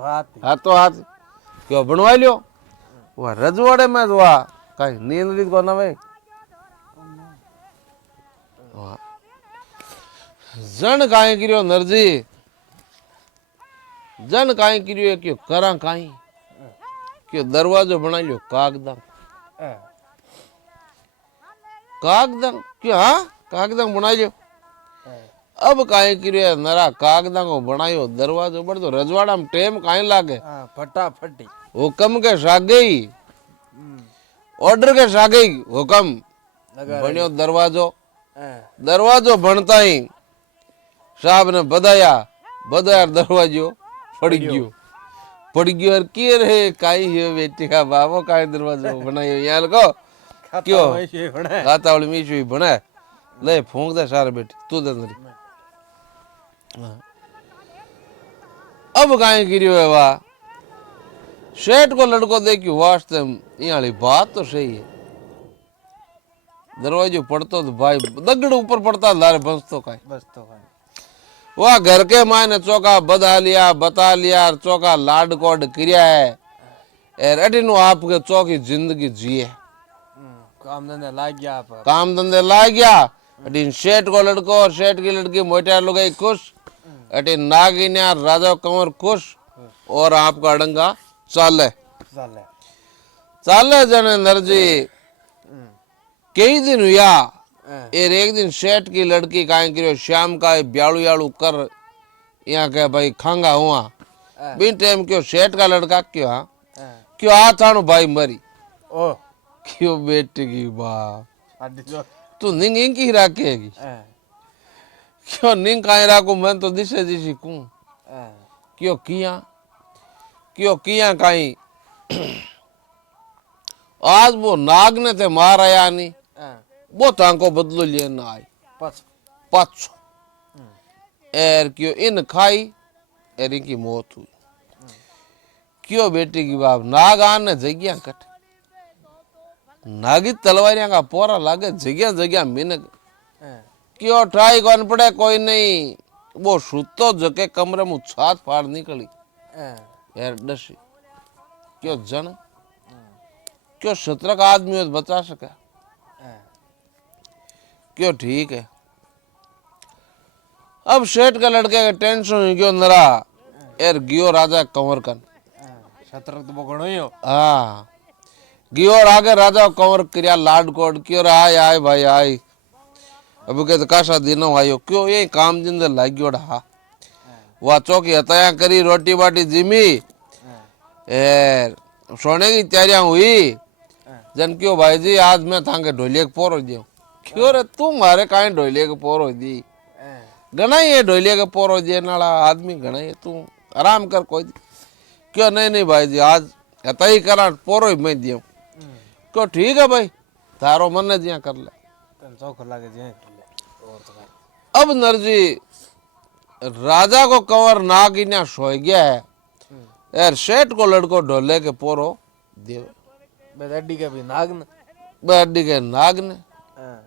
हाथ क्यों बनवा लियो वह रजवाड़े में तो कहीं नींद को ना भाई जन काई करियो नरजी जन काई करियो क्यों करा काई क्यों दरवाजो बना लियो कागदा क्यों हाँ कागदा बना लियो अब काई करियो नरा कागदा को बनायो दरवाजो बड़ तो रजवाड़ा में टेम काई लागे फटाफटी हुक्म के सागे ही ऑर्डर के सागे ही हुक्म बनियो दरवाजो बनता ही साहब ने बधाया दरवाजो पड़ गयो और किए रहे काई है बेटी का बाबो काई दरवाजो बनायो यहाँ लको क्यों खाता वाली मीशु बना ले फूंक दे सारे बेटी तू दे अंदर अब काई गिरियो है वाह सेठ को लड़को देखियो वास्ते यहाँ वाली बात तो सही है दरवाजो पड़तो तो भाई दगड़ ऊपर पड़ता लारे बस तो वह घर के मायने चौका बता लिया चौका लाड कोड क्रिया है एर अटिनु आपके चौकी जिंदगी जिए काम धंधे लाग गया अटिन सेठ को लड़को और सेठ की लड़की मोटा लुगाई खुश अटिन नागिन्या राजा कंवर खुश और आपका अडंगा चाले जने नरजी कई दिन हुआ हाँ, एक दिन सेठ की लड़की काहे करियो शाम का ब्यालू यालू कर यहाँ के भाई खांगा हुआ हाँ, बिन टाइम क्यों सेठ का लड़का क्यों हाँ हाँ, क्यों आ थानो भाई मरी ओ क्यों बेटे की बाप साड़ी जो तू निंग इंकी रखेगी हाँ, क्यों निंग काहे राखू मैं तो दिशे दिशी कूं हाँ, क्यों किया काई आज वो नाग ने ते मार आया नहीं हाँ, वो तांको बदलो लिए ना आई पछ पाछो एर क्यों इन खाई एर इनकी मौत हुई क्यों बेटी की बाप नाग आने जग्या कट नागी तलवारियां का पोरा लागे जग्या जग्या मिनक हाँ, क्यों ट्राई कौन पड़े कोई नहीं वो सुतो जके कमरे में छात फाड़ निकली हाँ, यार डसी क्यों जन क्यों 17 का आदमी हो तो बचा सके हाँ, क्यों ठीक है अब सेठ का लड़के का टेंशन हुई क्यों नरा यार गियो राजा कंवर कन हाँ, शत्रक तो वो घणो ही हो हाँ गियो और आगे राजा कंवर क्रिया लाड कोड क्यों रे आय आय भाई आय अब के तो काशा दिनों आयो क्यों ये काम जिंदर लाग्यो हा वह चौकी हताया करी रोटी बाटी जिमी एर सोने की तैयारियां हुई जन क्यों भाई जी आज मैं थांगे ढोलिया के पोरो दियो क्यों रे तू मारे काहे ढोलिया के पोरो दी हाँ, घना ही है ढोलिया के पोरो दे नाला आदमी घना ही है, तू आराम कर कोई दी। क्यों नहीं नहीं भाई जी आज हता ही करा पोरो ही मैं दियो क्यों ठीक है भाई थारो मन ने जिया कर ले तन चौक लागे जे और तो भाई अब नरजी राजा को कंवर नाग इन्या सोई गया है यार सेठ को लड़को ढोले के पोरो देवे बेदड्डी के भी नाग न बड्डी के नाग ने हाँ,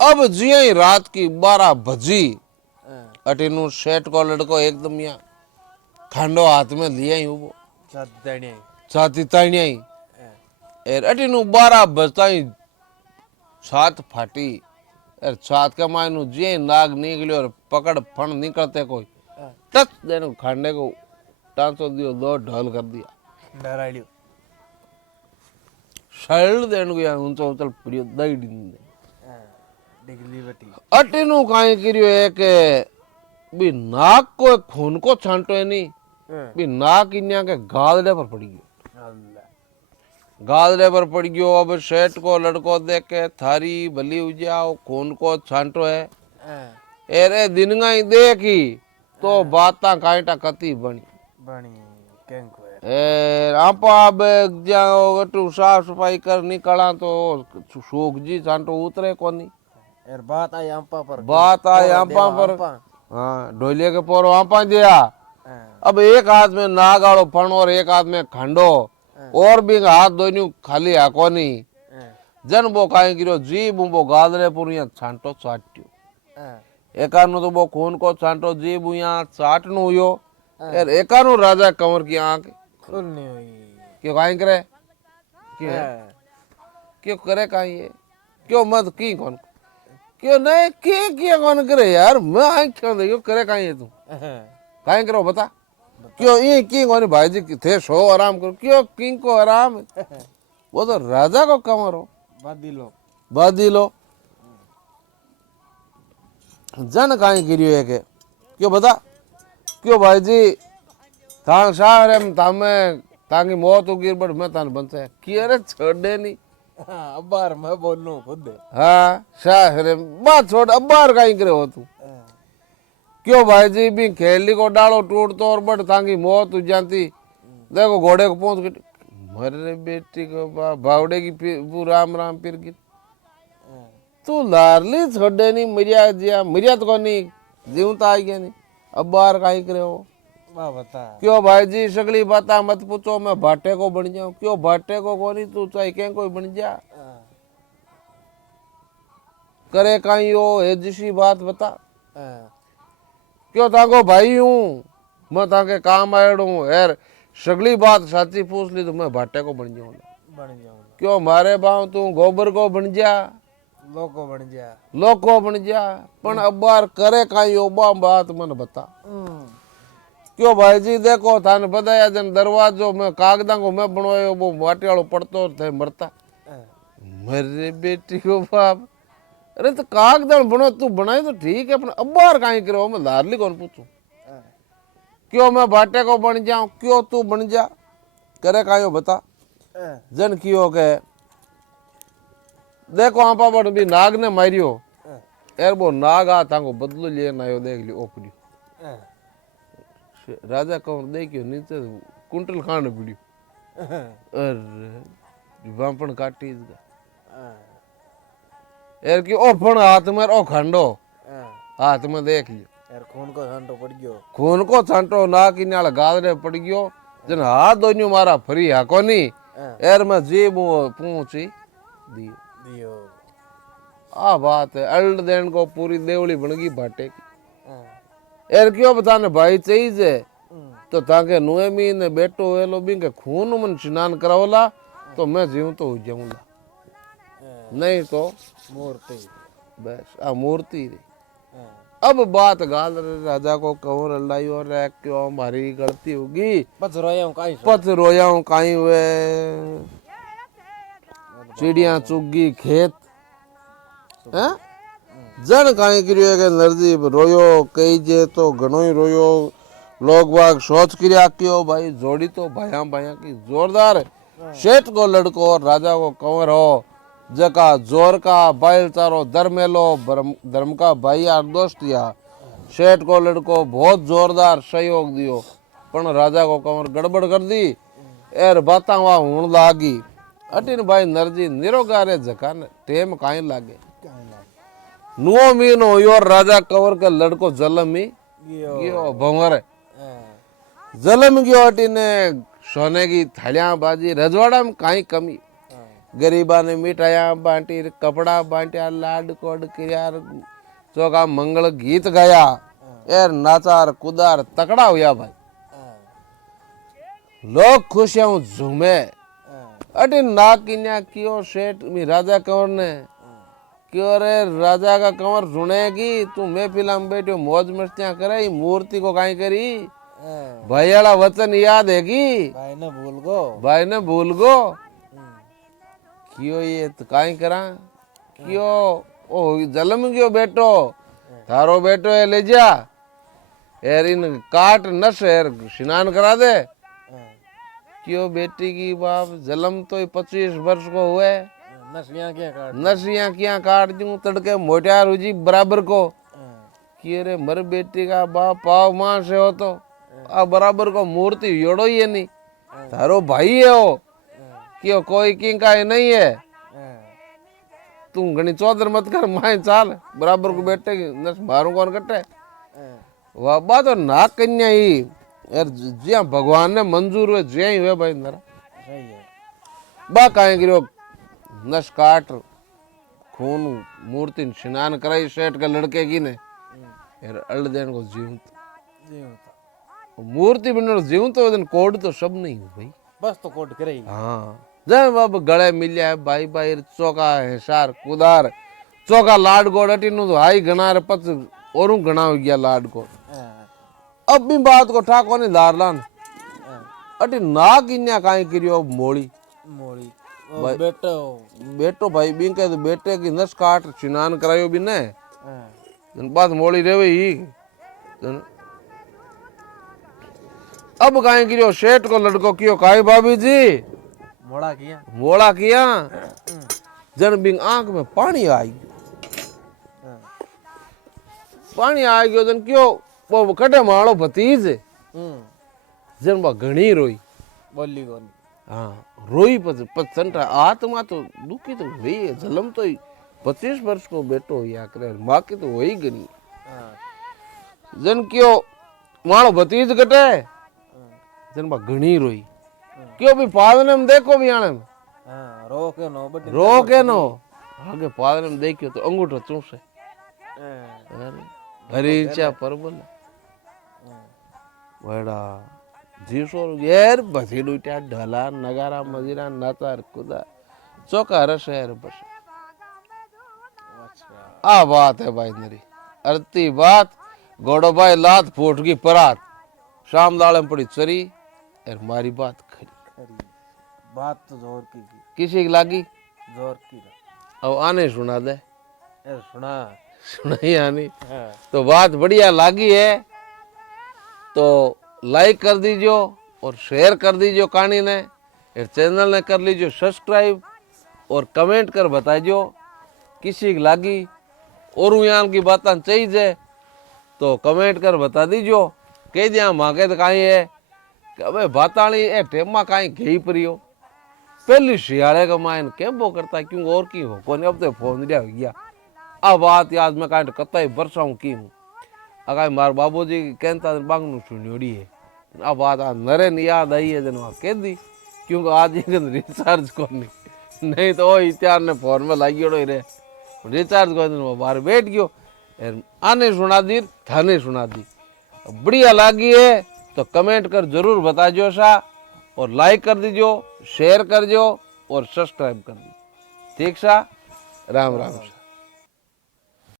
अब जिया ही रात की 12 बजी हाँ, अटीनु सेठ को लड़को एकदम यहाँ खांडो हाथ में लिया ही वो साथ देनी छाती ताइनिया ही हाँ, एर अटीनु 12 बजता ही छात फाटी एर छात का मायनु जिया ही नाग निकलियो और पकड़ फण निकलते कोई हाँ, टच देने को खांडे को टांसो दियो दो ढल कर दिया डराइलियो शैल देने को यहाँ ऊंचा उचल प्रियो दई दिन हाँ, डिगली बेटी अटीनु काई करियो है के भी नाक को खून को छांटो है नहीं हाँ, भी नाक इन्या के गादड़े पर पड़ी गयो अल्लाह गादड़े पर पड़ गयो अब सेठ को लड़को देख के थारी भली उजाओ खून को छांटो है हाँ, एरे दिन ही देखी तो बाता काईटा कती बनी बणी केंको है ए आपा अब जाओ गटू साफ सफाई कर निकला तो सूख जी छांटो उतरे कोनी यार बात आई अंपा पर बात आई आपा पर हाँ ढोलिया के पोरो आपा दिया हाँ, अब एक हाथ में नागाड़ो फण और एक हाथ में खंडो और भी हाथ दोनों खाली हाकोनी हाँ, जन वो काई गिरो जी वो गादरे पुरिया छांटो चाट्यो हाँ, एकानु तो वो खून को छांटो जी बुया चाटनु हुयो यार एकानु राजा कंवर की आंख खुलनी हुई क्यों काई करे क्यों हाँ, क्यों करे काई ये क्यों मत की कौन क्यों नहीं की कौन करे यार मैं आंख क्यों देखियो करे काई ये तू हाँ, काई करो बता क्यों ये की कौन भाई जी थे सो आराम करो क्यों किंग को आराम वो तो राजा को कंवर हो बादिलो बादी लो जन काई करियो है के क्यों बता क्यों भाई जी थांग शाह रे तामे तांगी मौत हो गिर बड़ मैं तान बनसे की अरे छोड़े नहीं हाँ, अब्बार मैं बोलूं खुद हाँ शाह रे बात छोड़ अब बार काई करे हो तू हाँ, क्यों भाई जी भी खेली को डालो टूट तो और बड़ तांगी मौत हो जाती देखो घोड़े को पहुंच गई मरे बेटी को भावड़े की राम राम फिर गिर हाँ, तू लारली छोड़े नहीं मरिया जिया मरिया तो नहीं जीवता आई गया नहीं अब बाहर काई करे हो वाह बता क्यों भाई जी सगली बाता मत पूछो मैं भाटे को बन जाऊं क्यों भाटे को कोनी तू चाहे क्या कोई बन जा हाँ, करे काई हो ये जिसी बात बता हाँ, क्यों ताको भाई हूँ मैं ताके काम आयड़ हूँ यार सगली बात साची पूछ ली तो मैं भाटे को बन जाऊँ बन जाऊं क्यों मारे बाव तू गोबर को बन जा लोको बन जा लोग को बन जा पण अब बार करे काई हो बात मन बता क्यों भाई जी देखो थाने बताया जन दरवाजो में कागदा को मैं बनवायो वो माटी वालो पड़तो थे मरता हाँ, मेरे बेटी को बाप, अरे तो कागदान बनो तू बनाए तो ठीक है, अपने अब्बार काहे करो, मैं लाडली कौन पूछूं? क्यों मैं भाटे को बन जाऊं, क्यों तू बन जा, करे कायो बता। जन कियो के देखो आपा बड़ भी नाग ने मारियो, यार वो नाग आ था को बदलो लेना आयो, देख लियो ओपड़ी राजा कंवर देखियो नीचे कुंटल खाने पड़ियो, अरे वापन काटी इसका यार की ओ फण हाथ में ओ खंडो हाथ में देख लियो, यार खून को छांटो पड़ गयो, खून को छांटो ना की नाल गादरे पड़ गयो, जन हाथ दोन्यू मारा फरी हा कोनी, यार मैं जी पूछी दियो दियो। आ बात है, अल्ड देन को पूरी देवली बन गई भाटे की। यार क्यों बताने भाई चाहिए तो ताके नुए मी ने बेटो वेलो भी के खून मन स्नान करावला तो मैं जीव तो हो जाऊंगा, नहीं तो मूर्ति बस आ मूर्ति रे। अब बात गाल रे राजा को कहूं लड़ाई और रे क्यों हमारी गलती होगी, पच रोया हूं काई पत रोया हूं काई हुए, चिड़िया चुगी खेत हैं जन काई करियो के नरजीब रोयो कई जे तो घणो ही रोयो, लोग बाग सोच क्रिया क्यों भाई जोड़ी तो भाया भाया की जोरदार शेठ को लड़को और राजा को कंवर हो, जका जोर का बैल चारो धर्मेलो धर्म का भाई यार दोस्त या शेठ को लड़को बहुत जोरदार सहयोग दियो, पण राजा को कंवर गड़बड़ कर दी, एर बाता वहां हुण लागी। अटिन भाई नरजी निरोगारे जकान टेम काई लागे, नुओ मीनो यो राजा कंवर का लड़को जलमी गयो भंवर जलम गयो, अटिने सोने की थालियां बाजी, रजवाड़ा में काई कमी, गरीबा ने मिठाइयां बांटी, कपड़ा बांटिया, लाड कोड किया, चौका मंगल गीत गाया, यार नाचार कुदार तकड़ा हुआ भाई, लोग खुशियां झूमे। अटे ना किन्या क्यों शेठ मी राजा कंवर ने क्यों रे राजा का कंवर सुनेगी तू मैं फिल्म बैठो मौज मस्तियां करे, मूर्ति को काई करी, भाई वाला वचन याद है की भाई ने भूल गो, भाई ने भूल गो क्यों ये तो काई करा क्यों ओ जलम गयो बेटो, थारो बेटो है ले जा एर इन काट नस एर स्नान करा दे, क्यों बेटी की बाप जलम तो 25 वर्ष को हुए, नसिया क्या काट दूं तड़के मोटियार हुजी बराबर को, क्यों रे मर बेटी का बाप पाव मां से हो तो आ बराबर को मूर्ति योड़ो ही है नहीं, थारो भाई है हो क्यों कोई किंग का नहीं है, तुम घनी चौधर मत कर माए चाल बराबर को बेटे की नस मारू कौन कटे, वाह बात तो ना कन्या ही यार जिया भगवान ने मंजूर हुए जिया ही हुए भाई नरा सही है। बा काहे गिरो नस काट खून मूर्ति स्नान कराई सेठ के लड़के की ने यार अल्ड देन को जीव मूर्ति बनो जीव तो दिन कोड तो सब नहीं हो भाई, बस तो कोट करे हाँ जब अब गले मिलिया है भाई भाई चौका है सार कुदार चौका लाड गोड़ अटी नु तो हाई गना रे पच औरू गना हो गया लाड को, अब भी बात को ठाको ने दारलान अटी ना किन्या काई करियो मोड़ी मोड़ी भाई- बेटो बेटो भाई भी के तो बेटे की नस काट स्नान करायो भी ने जन बात मोड़ी रेवे ही जन अब काई करियो सेठ को लड़को कियो काई भाभी जी मोड़ा किया जन बिंग आंख में पानी आ गयो, पानी आ गयो जन क्यों वो कटे मारो भतीज जन बा घणी रोई बोली कोनी हाँ रोई पचंटा आत्मा तो दुखी तो हुई है, जलम तो 25 वर्ष को बेटो या करे माँ की तो वही गनी जन क्यों मारो भतीज कटे जन बा घणी रोई क्यों भी पादने में देखो भी आने में रो के नो बड़ी रो के नो आगे पादने में देखियो तो अंगूठा चूसे हरी इच्छा पर बोला बड़ा जीसो यार बसी डूटा ढला नगारा मजीरा नाचार कुदा चौका रशहर बस आ बात है भाई नरी अरती बात घोड़ो भाई लात फूट की परात शाम दाल में पड़ी चरी और मारी बात खरी बात तो जोर की किसी की लागी जोर की अब आने सुना दे। ए सुना सुनाई आनी हाँ। तो बात बढ़िया लागी है तो लाइक कर दीजियो और शेयर कर दीजियो कहानी ने, और चैनल ने कर लीजियो सब्सक्राइब और कमेंट कर बताइयो किसी की लागी और यहाँ की बातें चाहिए तो कमेंट कर बता दीजियो। कह दिया मांगे तो कहीं है कि अबे बातानी ए टेमा कहीं घी परियो पहली शियाले का मायन केम वो करता है क्यों और की हो कोने अब तो फोन दिया हो गया। आ बात याद में कहीं कतई बरसाऊं की हूँ अगर मार बाबूजी कहता बांग नु सुनियोड़ी है। आ बात आ नरे ने याद आई है जन कह दी क्योंकि आज एक रिचार्ज को नहीं तो वो इत्यार ने फोन में लागियो रे रिचार्ज को बाहर बैठ गयो आने सुना दी थाने सुना दी बढ़िया लागी है तो कमेंट कर जरूर बताजो सा और लाइक कर दीजियो शेयर कर दो और सब्सक्राइब कर दो। ठीक सा राम राम सा।